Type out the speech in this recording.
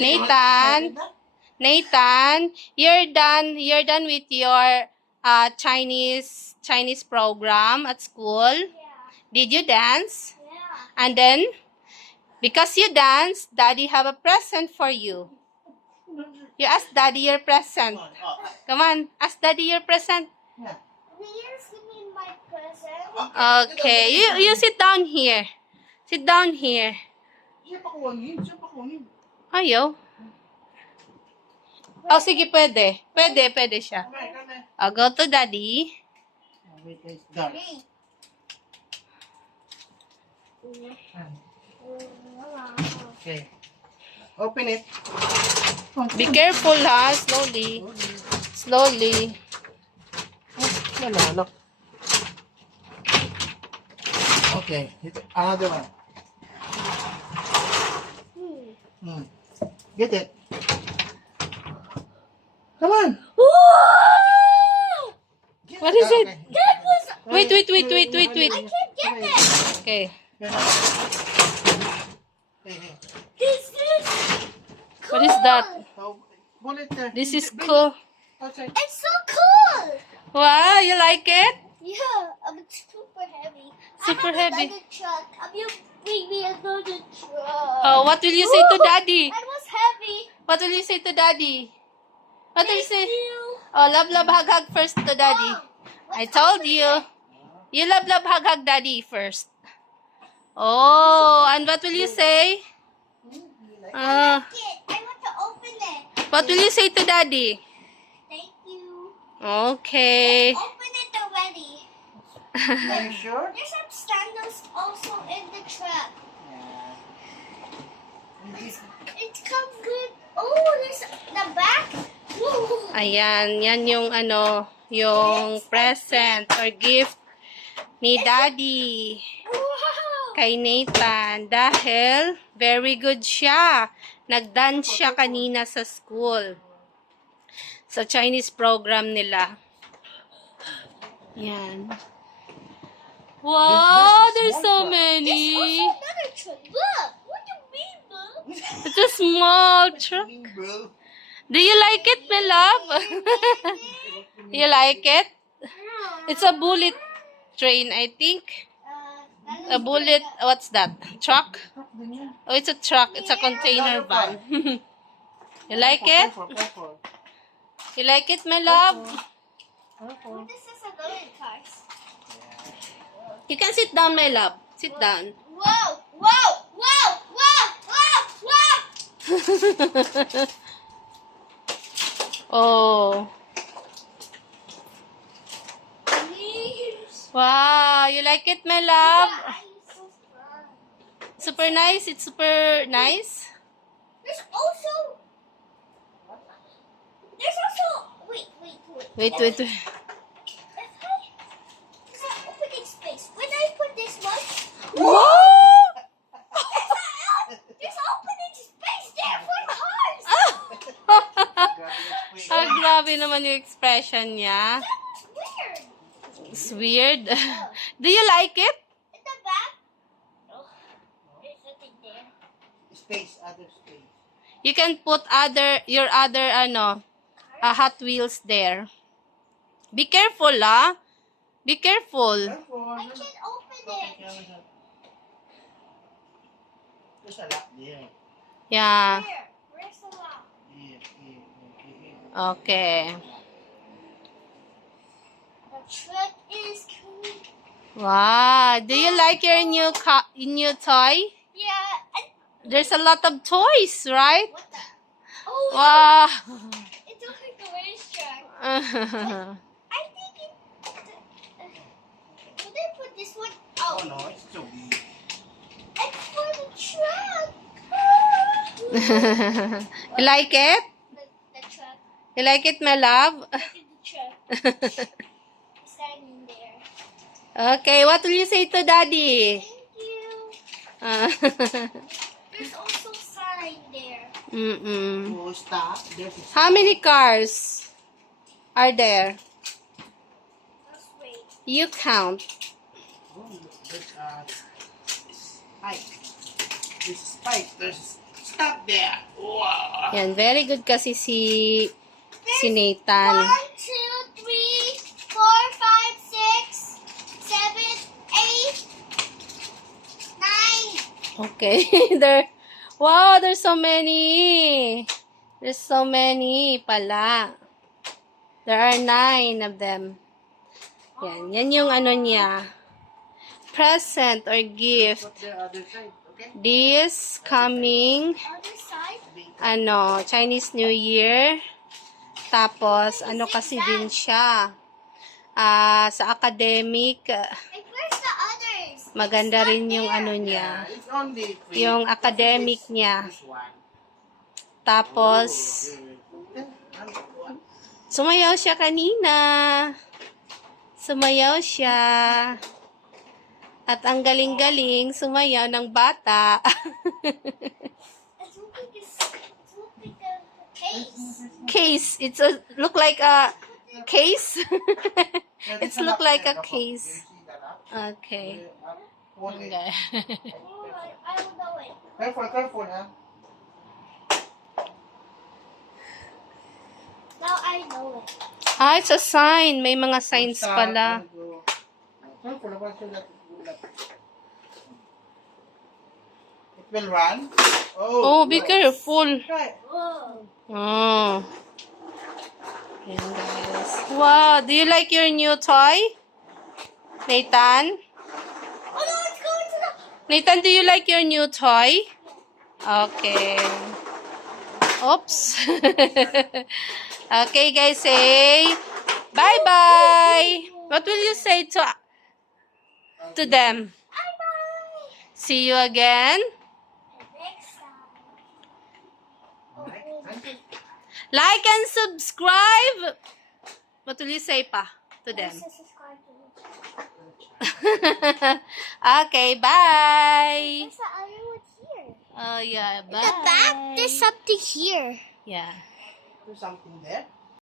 Nathan, Nathan, you're done. You're done with your Chinese program at school. Did you dance? And then, because you danced, Daddy have a present for you. You ask Daddy your present. Come on, ask Daddy your present. Please give me my present. Okay, you sit down here. Sit down here. Ayaw. Oh, sige, pwede. Pwede siya. I'll go to Daddy. Okay. Open it. Be careful, ha? Slowly. Slowly. Look. Okay. Another one. Get it. Come on. What is it? That was. Wait. I can't get it. Okay. This is. What is that? Bullet there. This is cool. Outside. It's so cool. Wow, you like it? Yeah, it's super heavy. Super I have heavy. another truck. You bring me another truck. Oh, what will you say to Daddy? That was heavy. What will you say to Daddy? What will you say? You. Oh, love, hug first to Daddy. Mom, I let's told open you. it. You love, hug Daddy first. Oh, and what will you say? I want to open it. What will you say to Daddy? Thank you. Okay. Open it already. Are you sure? There's some sandals also in the truck. It comes good. Oh, there's the back. Woo. Ayan, yan yung yung present or gift ni Daddy Wow. kay Nathan dahil very good siya. Nag-dance siya kanina sa school. Sa Chinese program nila. Yan. Wow, there's so many. There's also another truck. Look. What do you mean, Mom? It's a small truck. Do you like it, my love? You like it? It's a bullet train, I think. A bullet, what's that? Truck? Oh, it's a truck. It's a container van. You like it? You like it, my love? This is another car. You can sit down, my love. Sit down. Whoa! Whoa! Whoa! Whoa! Whoa! Whoa! Oh. Please. Wow, you like it, my love? Yeah, it's so fun. Super nice. It's super nice. There's also. Wait. Wait. There's an opening space. When I put this one, Wow! there's opening space there for cars. Ah, grabe naman yung expression niya. That was weird. It's weird. Do you like it? In the back. Oh, there's nothing there. Other space. You can put your other Hot Wheels there. Be careful, ah. Be careful. I can't open it. There's a lot there. Yeah. Here, where's the lock? Okay. The truck is coming. Wow. Do you like your new toy? Yeah. There's a lot of toys, right? What the? Oh, Wow. it looks like a racetrack. I think it. Would I put this one? Oh, Oh no, it's too big. it's for the truck. You like it? The truck. You like it, my love? Look at the truck. Standing there. Okay, what will you say to Daddy? Thank you. Uh, There's also sign there. Oh, stop. There's a How many cars are there? Let's wait. You count. There's spike. There's a spike. There's stop there. Wow. Yan, very good kasi si Nathan. 1, 2, 3, 4, 5, 6, 7, 8, 9. Okay. There's so many. There's so many pala. There are 9 of them. Yan yung ano niya. Present or gift. Put the other side, okay? This coming, Other side. Chinese New Year. Tapos, kasi din siya. Sa academic, Like, where's the others? maganda rin yung niya. It's only three. Yung academic niya. This one. Tapos, sumayaw siya kanina. Sumayaw siya. At ang galing-galing, sumayaw ng bata. It's look like a case. Case. Look like a case. Yeah, It's there's look a like lock a there, case. you see that, huh? Okay. Hold it. Okay. Oh, I don't know it. Careful, huh? Now I know it. It's a sign. May mga signs Stop. pala. Careful, I want you to let it will run. Oh, be careful. Try. Whoa. Oh. Ayan, guys. Wow, do you like your new toy? Nathan? Oh no, it's going to the. Nathan, do you like your new toy? Okay. Oops. Okay, guys, say bye-bye. What will you say to them? Bye bye. See you again. Next time. Like and subscribe. What will you say pa to them? Subscribe to me. Okay, bye. There's the other one here. Oh, yeah, bye. The back, there's something here. Yeah. There's something there.